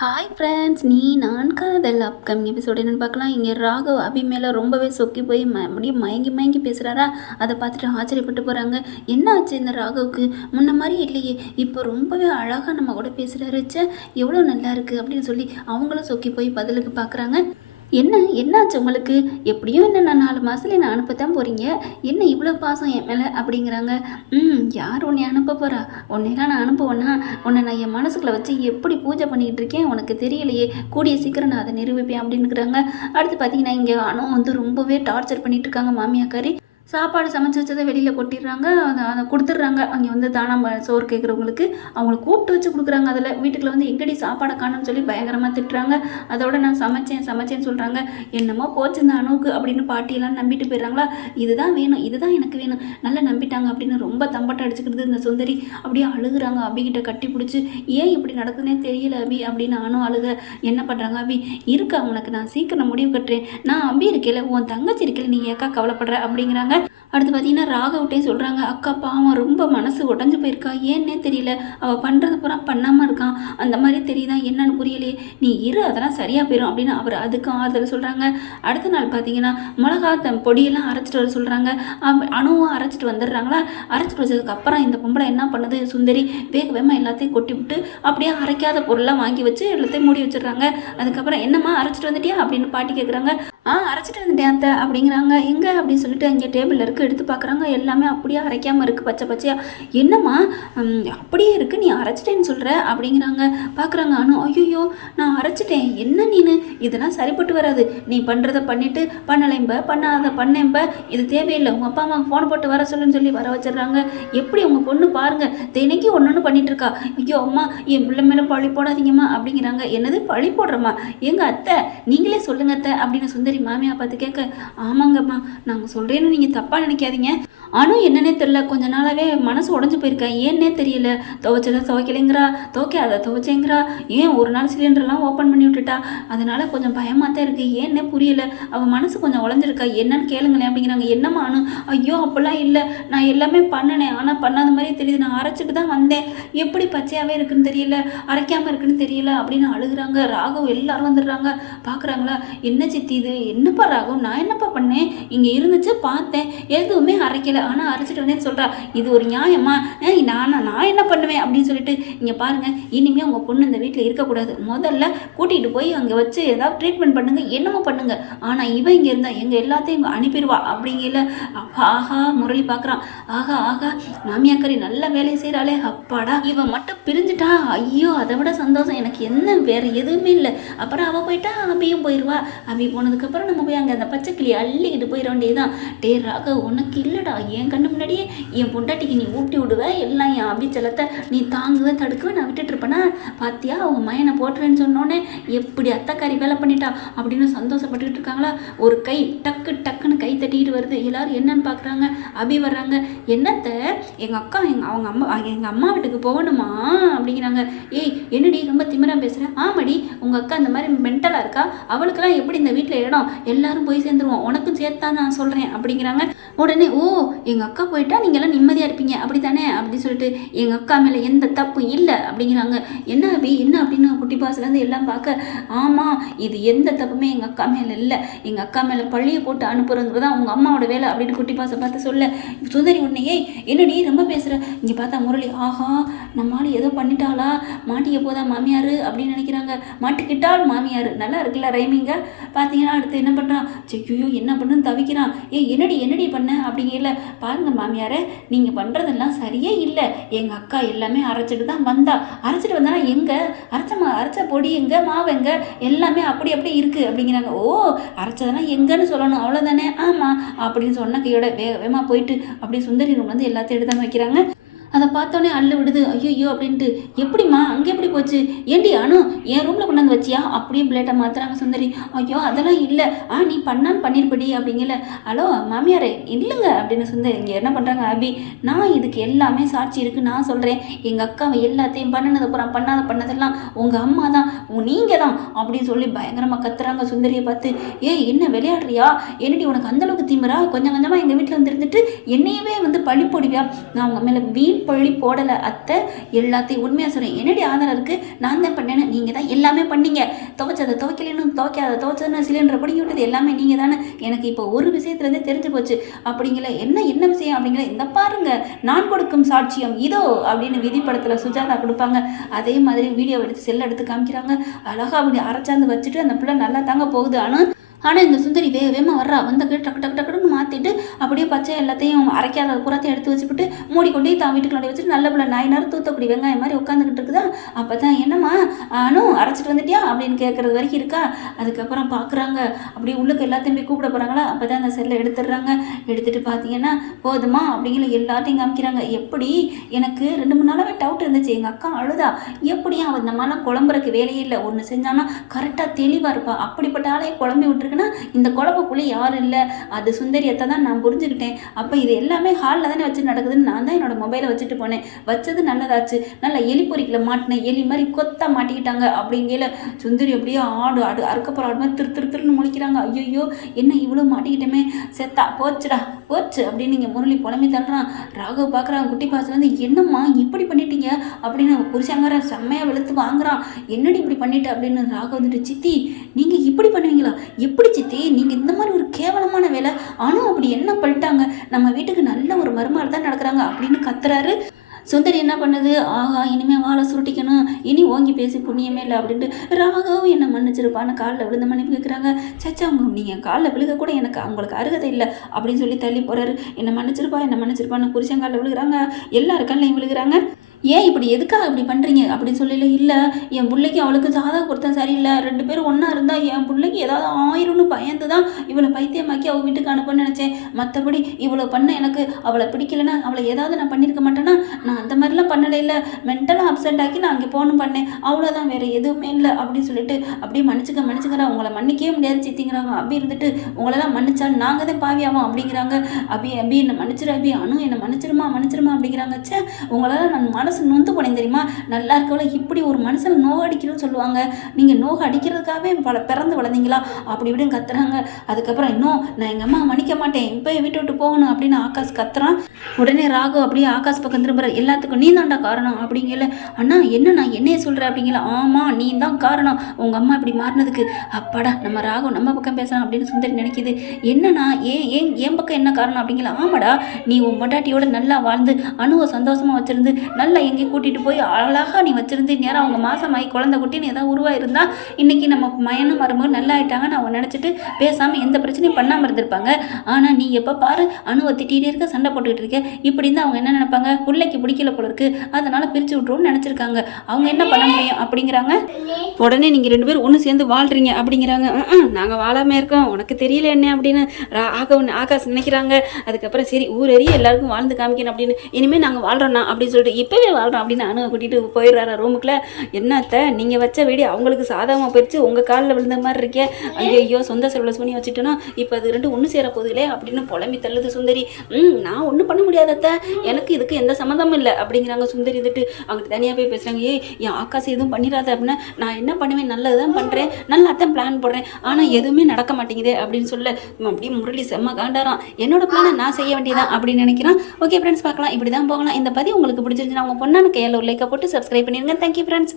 Hi friends, நான் காதல் upcoming episode என்னென்னு பார்க்கலாம். இங்கே ராகவ் அபி மேலே ரொம்பவே சொக்கி போய் அப்படியே மயங்கி மயங்கி பேசுகிறாரா. அதை பார்த்துட்டு ஆச்சரியப்பட்டு போகிறாங்க. என்ன ஆச்சு இந்த ராகவுக்கு? முன்ன மாதிரி இல்லையே, இப்போ ரொம்பவே அழகாக நம்ம கூட பேசுகிறாரு. எவ்வளோ நல்லா இருக்குது அப்படின்னு சொல்லி அவங்களும் சொக்கி போய் பதிலுக்கு பார்க்குறாங்க. என்னாச்சு உங்களுக்கு? எப்படியும் என்ன நான் 4 மாதத்துல என்னை அனுப்பத்தான் போகிறீங்க. என்ன இவ்வளோ பாசம் என் மேலே அப்படிங்கிறாங்க. யார் உன்னை அனுப்ப போகிறா? உன்னையெல்லாம் நான் அனுப்புவேன்னா உன்னை நான் என் மனசுக்குள்ளே வச்சு எப்படி பூஜை பண்ணிக்கிட்டு இருக்கேன் உனக்கு தெரியலையே. கூடிய சீக்கிரம் நான் அதை நிரூபிப்பேன் அப்படின்னுக்குறாங்க. அடுத்து பார்த்தீங்கன்னா இங்கே அனு ரொம்பவே டார்ச்சர் பண்ணிகிட்டு இருக்காங்க மாமியாக்காரி. சாப்பாடு சமைச்சு வச்சதை வெளியில் கொட்டிடுறாங்க. அதை கொடுத்துட்றாங்க. அங்கே தானம் சோறு கேட்குறவங்களுக்கு அவங்கள கூப்பிட்டு வச்சு கொடுக்குறாங்க. அதில் வீட்டுக்குள்ள எங்கடி சாப்பாடை காணும்னு சொல்லி பயங்கரமாக திட்டுறாங்க. அதோட நான் சமைச்சேன்னு சொல்கிறாங்க. என்னமோ போச்சு இந்த அணுவுக்கு அப்படின்னு பாட்டியெல்லாம் நம்பிட்டு போயிடுறாங்களா. இதுதான் வேணும், இதுதான் எனக்கு வேணும், நல்லா நம்பிட்டாங்க அப்படின்னு ரொம்ப தம்பட்டை அடிச்சுக்கிறது இந்த சுந்தரி. அப்படியே அழுகுறாங்க. அபிகிட்ட கட்டி பிடிச்சி, ஏன் இப்படி நடக்குதுன்னே தெரியல அபி அப்படின்னு அணு அழுக. என்ன பண்ணுறாங்க? அபி இருக்கா, உனக்கு நான் சீக்கிரம் முடிவு கட்டுறேன். நான் அபி இருக்கல, உன் தங்கச்சி இருக்கல, நீ ஏக்கா கவலைப்படுற அப்படிங்கிறாங்க. அடுத்து பார்த்தீங்கன்னா ராகவிட்டையும் சொல்கிறாங்க. அக்கா பாவம், ரொம்ப மனசு உடஞ்சி போயிருக்கா, ஏன்னே தெரியல, அவள் பண்ணுறது பூரா பண்ணாமல் இருக்கான், அந்த மாதிரி தெரியுதான், என்னன்னு புரியலையே, நீ இரு அதெல்லாம் சரியாக போயிடும் அப்படின்னு அவர் அதுக்கும் ஆறுதல் சொல்கிறாங்க. அடுத்த நாள் பார்த்தீங்கன்னா மிளகா பொடியெல்லாம் அரைச்சிட்டு வர சொல்கிறாங்க. அணுவும் அரைச்சிட்டு வந்துடுறாங்களா. அரைச்சிட்டு வச்சதுக்கப்புறம் இந்த பொம்பளை என்ன பண்ணுது, சுந்தரி வேகமாக எல்லாத்தையும் கொட்டி விட்டு அப்படியே அரைக்காத பொருளாக வாங்கி வச்சு எல்லாத்தையும் மூடி வச்சிடுறாங்க. அதுக்கப்புறம் என்னம்மா அரைச்சிட்டு வந்துட்டியா அப்படின்னு பாட்டி கேட்குறாங்க. அரைச்சிட்டு வந்துட்டேன் அத்தை அப்படிங்கிறாங்க. எங்கே அப்படின்னு சொல்லிட்டு இங்கே டேபிளில் இருக்குது, எடுத்து பார்க்குறாங்க. எல்லாமே அப்படியே அரைக்காமல் இருக்குது, பச்சை பச்சையாக. என்னம்மா அப்படியே இருக்குது, நீ அரைச்சிட்டேன்னு சொல்கிற அப்படிங்கிறாங்க. பார்க்குறாங்க அனு. ஐயோ நான் அரைச்சிட்டேன், என்ன நீனு, இதெல்லாம் சரிப்பட்டு வராது, நீ பண்ணுறதை பண்ணிவிட்டு பண்ணலைம்ப பண்ணாத பண்ணேம்ப, இது தேவையில்லை, உங்கள் அப்பா அம்மா ஃபோன் போட்டு வர சொல்லுன்னு சொல்லி வர வச்சிடுறாங்க. எப்படி உங்கள் பொண்ணு பாருங்கள், தினைக்கும் ஒன்று பண்ணிட்டு இருக்கா. ஐயோ அம்மா, என் பிள்ளை மேலே பழி போடாதீங்கம்மா அப்படிங்கிறாங்க. என்னது பழி போடுறம்மா? எங்கள் அத்தை நீங்களே சொல்லுங்க அத்தை அப்படின்னு சுந்தரி மாமியா பார்த்து கேட்க, ஆமாங்கம்மா நாங்கள் சொல்கிறேன்னு நீங்கள் தப்பாக நினைக்காதீங்க. ஆனால் என்னன்னே தெரியல, கொஞ்ச நாளாகவே மனசு உடஞ்சி போயிருக்கேன், ஏன்னே தெரியல, துவைக்கலைங்கிறா, துவைச்சேங்கிறா, ஏன் ஒரு நாள் சிலிண்டர்லாம் ஓப்பன் பண்ணி விட்டுட்டா, அதனால் கொஞ்சம் பயமாக தான் இருக்குது, ஏன்னே புரியல, அவள் மனசு கொஞ்சம் உடஞ்சிருக்கா, என்னன்னு கேளுங்களேன் அப்படிங்கிறாங்க. என்னம்மா அனு? ஐயோ அப்படிலாம் இல்லை, நான் எல்லாமே பண்ணினேன், ஆனால் பண்ணாத மாதிரி தெரியுது, நான் அரைச்சிட்டு தான் வந்தேன், எப்படி பச்சையாகவே இருக்குன்னு தெரியல, அரைக்காமல் இருக்குன்னு தெரியல அப்படின்னு அழுகுறாங்க. ராகவ் எல்லாரும் வந்துடுறாங்க. பார்க்குறாங்களா. என்ன சித்தி இது, என்னப்பா ராகவ், நான் என்னப்பா பண்ணேன், இங்கே இருந்துச்சு பார்த்தேன், எதுவுமே அரைக்கல, ஆனால் அரைச்சிட்டு வந்தேன்னு சொல்கிறா, இது ஒரு நியாயமா? நான் என்ன பண்ணுவேன் அப்படின்னு சொல்லிட்டு, இங்கே பாருங்கள், இனிமேல் உங்கள் பொண்ணு இந்த வீட்டில் இருக்கக்கூடாது, முதல்ல கூட்டிகிட்டு போய் அங்கே வச்சு ஏதாவது ட்ரீட்மெண்ட் பண்ணுங்க, என்னமோ பண்ணுங்க, ஆனால் இவன் இங்கே இருந்தால் எங்கள் எல்லாத்தையும் இங்கே அனுப்பிடுவா அப்படிங்கல. ஆஹா முரளி பார்க்குறான். ஆகா மாமியாக்கறி நல்ல வேலையை செய்கிறாளே, அப்பாடா, இவன் மட்டும் பிரிஞ்சுட்டா ஐயோ அதை விட சந்தோஷம் எனக்கு என்ன, வேறு எதுவுமே இல்லை. அப்புறம் அவள் போயிட்டா அபியும் போயிடுவா, அபி போனதுக்கப்புறம் நம்ம போய் அங்கே அந்த பச்சைக்கிளி அள்ளிக்கிட்டு போயிட வேண்டியதுதான். டே ராக, உனக்கு இல்லைடா, என் கண்ணு முன்னாடியே என் பொண்டாட்டிக்கு நீ ஊட்டி விடுவேன், எல்லாம் என் அபிச்சலத்தை நீ தாங்குவேன் தடுக்குவேன், நான் விட்டுட்டு இருப்பேனா, பார்த்தியா அவங்க மயனை போட்டுறேன்னு சொன்னோன்னே எப்படி அத்தைக்காரி வேலை பண்ணிட்டா அப்படின்னு சந்தோஷப்பட்டுக்கிட்டு இருக்காங்களா. ஒரு கை டக்குன்னு கை தட்டிக்கிட்டு வருது. எல்லாரும் என்னன்னு பார்க்குறாங்க. அபி வர்றாங்க. என்னத்தை, எங்கள் அக்கா எங்கள் அம்மா வீட்டுக்கு போகணுமா அப்படிங்கிறாங்க. ஏய் என்னடி ரொம்ப திமிரா பேசுகிறேன்? ஆமாடி, உங்கள் அக்கா இந்த மாதிரி மென்டலாக இருக்கா, அவளுக்கெல்லாம் எப்படி இந்த வீட்டில் இடம், எல்லாரும் போய் சேர்ந்துருவோம், உனக்கும் சேர்த்தா நான் சொல்கிறேன் அப்படிங்கிறாங்க. உடனே ஓ எங்கள் அக்கா போயிட்டா நீங்கள்லாம் நிம்மதியாக இருப்பீங்க அப்படி தானே அப்படின்னு சொல்லிட்டு, எங்கள் அக்கா மேலே எந்த தப்பும் இல்லை அப்படிங்கிறாங்க. என்ன அபி என்ன அப்படின்னு குட்டி பாஸ்லேருந்து எல்லாம் பார்க்க, ஆமாம் இது எந்த தப்புமே எங்கள் அக்கா மேலே இல்லை, எங்கள் அக்கா மேலே பள்ளியை போட்டு அனுப்புறதுங்கிறது தான் உங்கள் அம்மாவோட வேலை அப்படின்னு குட்டி பாசை பார்த்து சொல்ல, சுந்தரி உன்னையே என்னடி ரொம்ப பேசுகிற, இங்கே பார்த்தா முரளி, ஆஹா நம்மளால ஏதோ பண்ணிட்டாளா, மாட்டிக்க போதா மாமியார் அப்படின்னு நினைக்கிறாங்க. மாட்டிக்கிட்டால் மாமியார், நல்லா இருக்குல்ல ரைமிங்க. பார்த்தீங்கன்னா அடுத்து என்ன பண்ணுறான், செக்கியோ என்ன பண்ணுன்னு தவிக்கிறான். என்னடி பண்ண அப்படிங்கல. பாருங்க மாமியாரே, நீங்கள் பண்ணுறதெல்லாம் சரியே இல்லை, எங்கள் அக்கா எல்லாமே அரைச்சிட்டு தான் அரைச்சிட்டு வந்தானா எங்கே அரைச்ச பொடி எங்கே, மாவு எங்கே, எல்லாமே அப்படி இருக்குது அப்படிங்கிறாங்க. ஓ அரைச்சதெல்லாம் எங்கன்னு சொல்லணும் அவ்வளோதானே, ஆமாம் அப்படின்னு சொன்ன கையோட வேகமாக போயிட்டு அப்படியே சுந்தரி ரூம்ல இருந்து எல்லாத்தையும் எடுத்து வைக்கிறாங்க. அதை பார்த்தோன்னே அள்ளு விடுது. ஐயோ அப்படின்ட்டு, எப்படிம்மா அங்கே எப்படி போச்சு, ஏண்டி அனு என் ரூமில் கொண்டாந்து வச்சியா அப்படியே பிளேட்டை மாற்றுறாங்க சுந்தரி. ஐயோ அதெல்லாம் இல்லை, நீ பண்ணான்னு பண்ணிருப்படி அப்படிங்கல. ஹலோ மாமியாரே இல்லைங்க அப்படின்னு சுந்தரி. இங்கே என்ன பண்ணுறாங்க அபி, நான் இதுக்கு எல்லாமே சாட்சி இருக்குது, நான் சொல்கிறேன், எங்கள் அக்காவை எல்லாத்தையும் பண்ணினதுப்புறம் பண்ணதெல்லாம் உங்கள் அம்மா தான், நீங்கள் தான் அப்படின்னு சொல்லி பயங்கரமாக கத்துறாங்க சுந்தரியை பார்த்து. என்ன விளையாடுறியா, என்னடி உனக்கு அந்தளவுக்கு திமிரா, கொஞ்சம் கொஞ்சமாக எங்கள் வீட்டில் வந்து இருந்துட்டு என்னையவே பழி போடுவியா, நான் உங்கள் மேலே பழி போடலை அத்தை, எல்லாத்தையும் உண்மையாக சொல்கிறேன், என்னடி ஆதாரம் இருக்குது, நான் தான் பண்ணேன்னு, நீங்கள் தான் எல்லாமே பண்ணி பண்ணீங்க? துவைச்சதை துவைக்கலன்னு துவைச்சதுன்னு சிலிண்டரை பிடிங்கி விட்டது எல்லாமே நீங்கள் தானே. எனக்கு இப்போ ஒரு விஷயத்துலேருந்தே தெரிஞ்சு போச்சு அப்படிங்கிற. என்ன விஷயம் அப்படிங்கிற? இந்த பாருங்க, நான் கொடுக்கும் சாட்சியம் இதோ அப்படின்னு விதிப்படத்தில் சுஜாதா கொடுப்பாங்க. அதே மாதிரி வீடியோ எடுத்து செல்லை எடுத்து காமிக்கிறாங்க. அழகாக அப்படி அரைச்சாந்து வச்சுட்டு அந்த பிள்ளை நல்லா தாங்க போகுது. ஆனால் இந்த சுந்தரி வேகமாக வர்றா. வந்தக்கு டக்கு டக்கு டக்குன்னு மாற்றிட்டு அப்படியே பச்சை எல்லாத்தையும் அரைக்காத புறத்தையும் எடுத்து வச்சுக்கிட்டு மூடிக்கொண்டே தான் வீட்டுக்குள்ளே வச்சுட்டு நல்ல பிள்ளை நாய் நேரம் தூத்தக்குடி வெங்காயம் மாதிரி உட்காந்துக்கிட்டு இருக்குதா. அப்போ தான் என்னம்மா அரைச்சிட்டு வந்துட்டியா அப்படின்னு கேட்குறது வரைக்கும் இருக்கா. அதுக்கப்புறம் பார்க்குறாங்க அப்படியே உள்ளுக்கு எல்லாத்தையும் போய் கூப்பிட போகிறாங்களா. அப்போ தான் அந்த செல்லை எடுத்துடுறாங்க. எடுத்துகிட்டு பார்த்தீங்கன்னா போதுமா அப்படிங்கிற எல்லாத்தையும் காமிக்கிறாங்க. எப்படி எனக்கு 2-3 நாளாகவே டவுட் இருந்துச்சு. எங்கள் அக்கா அழுதா. எப்படி அவன் இந்த மாதிரிலாம் குழம்புறக்கு வேலையே இல்லை. ஒன்று செஞ்சானா கரெக்டாக தெளிவாக இருப்பா. அப்படிப்பட்ட ஆளையே குழம்பி விட்டுருக்குன்னா இந்த குழம்புக்குள்ளே யாரும் இல்லை. அது சுந்தரியத்தை தான் நான் புரிஞ்சுக்கிட்டேன். அப்போ இது எல்லாமே ஹாலில் தானே வச்சு நடக்குதுன்னு நான் தான் என்னோட மொபைலை வச்சுட்டு போனேன். வச்சது நல்லதாச்சு. நல்லா எலி பொறிக்கல மாட்டினேன். எலி மாதிரி கொத்தா மாட்டிக்கிட்டாங்க அப்படிங்கல. சுந்தரி அப்படியே அறுக்கப்புறம் ஆடு மாதிரி திருன்னு முழிக்கிறாங்க. ஐயோ என்ன இவ்வளோ மாட்டிக்கிட்டோமே, செத்தா போச்சுடா போச்சு அப்படின்னு நீங்கள் முரளி புலம்பி தள்ளுறான். ராகவ் பார்க்குறான் குட்டி பாசுலேருந்து. என்னம்மா இப்படி பண்ணிட்டீங்க அப்படின்னு புருஷங்கார செம்மையாக வெளுத்து வாங்குறான். என்னடி இப்படி பண்ணிட்டு அப்படின்னு. ராகவ் வந்துட்டு, சித்தி நீங்கள் இப்படி பண்ணுவீங்களா? எப்படி சித்தி நீங்கள் இந்த மாதிரி ஒரு கேவலமான வேலை? அப்படி என்ன பண்ணிட்டாங்க? நம்ம வீட்டுக்கு நல்ல ஒரு மருமகள் தான் நடக்கிறாங்க அப்படின்னு கத்துறாரு. சுந்தரி என்ன பண்ணுது? ஆகா இனிமேல் வாழை சுருட்டிக்கணும், இனி ஓங்கி பேசி புண்ணியமே இல்லை அப்படின்ட்டு ராகவும் என்னை மன்னிச்சிருப்பான்னு காலில் விழுந்த மன்னிப்பு கேட்குறாங்க. சச்சா அவங்க நீங்கள் காலில் விழுக கூட எனக்கு அவங்களுக்கு அருகதை இல்லை அப்படின்னு சொல்லி தள்ளி போகிறாரு. என்னை மன்னிச்சிருப்பான்னு புருஷன் காலில் விழுகிறாங்க. எல்லாரும் காலையும் விழுகிறாங்க. ஏன் இப்படி எதுக்காக இப்படி பண்ணுறீங்க அப்படின்னு சொல்லல. இல்லை என் பிள்ளைக்கு அவளுக்கு சாதக பொருத்தம் சரியில்லை, 2 பேரும் ஒன்றா இருந்தால் என் பிள்ளைக்கு ஏதாவது ஆயிரும்னு பயந்து தான் இவளை பைத்தியமாக்கி அவள் வீட்டுக்கு அனுப்பன்னு நினச்சேன். மற்றபடி இவ்வளோ பண்ண எனக்கு அவளை பிடிக்கலன்னா அவளை ஏதாவது நான் பண்ணியிருக்க மாட்டேன்னா? நான் அந்த மாதிரிலாம் பண்ணலை. இல்லை மென்டலாக அப்செட் ஆக்கி நான் அங்கே போகணும் பண்ணேன், அவ்வளோதான், வேறு எதுவுமே இல்லை அப்படின்னு சொல்லிட்டு அப்படியே மன்னிச்சுக்கிறா. உங்களை மன்னிக்கவே முடியாது சித்திங்கிறாங்க. அப்படி இருந்துட்டு உங்களெல்லாம் மன்னிச்சா நாங்கள் தான் பாவியாவோம் அப்படிங்கிறாங்க. அபி என்னை மன்னிச்சிரு, என்னை மன்னிச்சிருமா அப்படிங்கிறாங்க. சே உங்களால் நான் மனசு நொந்து போனேன் தெரியுமா. நல்லா இருக்கவள இப்படி ஒரு மனுஷன் நோக அடிக்கணும்னு சொல்லுவாங்க. நீங்கள் நோக அடிக்கிறதுக்காகவே பிறந்து வளர்ந்தீங்களா அப்படி இப்படின்னு கத்துறாங்க. அதுக்கப்புறம் இன்னும் நான் எங்கள் அம்மா மன்னிக்க மாட்டேன், இப்போ வீட்டை விட்டு போகணும் அப்படின்னு ஆகாஷ் கத்துறான். உடனே ராகு அப்படியே ஆகாஷ் பக்கம் திரும்புற. எல்லாத்துக்கும் நீ தான்டா காரணம் அப்படிங்கல. அண்ணா என்ன நான் என்னைய சொல்கிறேன் அப்படிங்கல. ஆமாம் நீ தான் காரணம் உங்கள் அம்மா இப்படி மாறினதுக்கு. அப்பாடா நம்ம ராகு நம்ம பக்கம் பேசலாம் அப்படின்னு சுந்தரி நினைக்கிது. என்னன்னா ஏன் பக்கம் என்ன காரணம் அப்படிங்கல. ஆமாடா நீ உன் பொண்டாட்டியோட நல்லா வாழ்ந்து அணுவை சந்தோஷமாக வச்சுருந்து நல்லா எங்கேயும் கூட்டிகிட்டு போய் அழகாக நீ வச்சுருந்து நேரம் அவங்க மாதமாகி குழந்தை குட்டின்னு ஏதாவது உருவாயிருந்தா இன்றைக்கி நம்ம மயனும் வரும்போது நல்லா ஆகிட்டாங்கன்னு அவங்க நினச்சிட்டு பேசாமல் எந்த பிரச்சனையும் பண்ணாமல் இருந்திருப்பாங்க. ஆனால் நீ எப்போ பாரு அணுவை திட்டிகிட்டே இருக்க, சண்டை போட்டுக்கிட்டு இருக்க. இப்படி இருந்தால் அவங்க என்ன நினைப்பாங்க? பிள்ளைக்கு பிடிக்கல போல இருக்குது, அதனால் பிரித்து விட்ருவோன்னு நினச்சிருக்காங்க. அவங்க என்ன பண்ண முடியும் அப்படிங்கிறாங்க. உடனே நீங்கள் 2 பேரும் ஒன்று சேர்ந்து வாழ்கிறீங்க அப்படிங்கிறாங்க. நாங்கள் வாழாமல் இருக்கோம், உனக்கு தெரியல என்ன அப்படின்னு ஆகாஷ் நினைக்கிறாங்க. அதுக்கப்புறம் சரி ஊரறிய எல்லாருக்கும் வாழ்ந்து காமிக்கணும் அப்படின்னு இனிமேல் நாங்கள் வாழ்கிறோண்ணா அப்படின்னு சொல்லிட்டு இப்போவே வாழ்கிறோம் அப்படின்னு அணுவை கூட்டிகிட்டு போயிடுறாரு ரூமுக்குள்ளே. என்னத்த நீங்கள் வச்ச வீடு அவங்களுக்கு சாதகமாக போயிடுச்சு, உங்கள் காலில் விழுந்த மாதிரி இருக்கே, ஐயோ சொந்த செலவில் சூனி வச்சுட்டோன்னா இப்போ அது 2 ஒன்று சேர போகுதுலே அப்படின்னு புலம்பி தள்ளுது சுந்தரி. நான் ஒன்றும் பண்ண முடியாதத்த, எனக்கு இதுக்கு எந்த சம்மந்தமும் இல்லை அப்படிங்கிறாங்க. சுந்தரி வந்துட்டு அங்கிட்டு தனியாக போய் பேசுகிறாங்க. என் ஆகாசம் எதுவும் பண்ணிடாத அப்படின்னா நான் என்ன பண்ணுவேன், நல்லது தான் பண்ணுறேன், நல்லா தான் பிளான் போடுறேன், ஆனால் எதுவுமே நடக்க மாட்டேங்குதே அப்படின்னு சொல்ல அப்படியே முரளி செம்ம காண்டாரான். என்னோட பிளானை நான் செய்ய வேண்டியதான் அப்படின்னு நினைக்கிறான். ஓகே ஃப்ரெண்ட்ஸ் பார்க்கலாம், இப்படி தான் போகலாம். இந்த பதிவு உங்களுக்கு பிடிச்சிருந்துச்சுன்னா அவங்க பொண்ணான கையில் ஒரு லைக்கை போட்டு சப்ஸ்கிரைப் பண்ணிடுங்க. Thank you friends.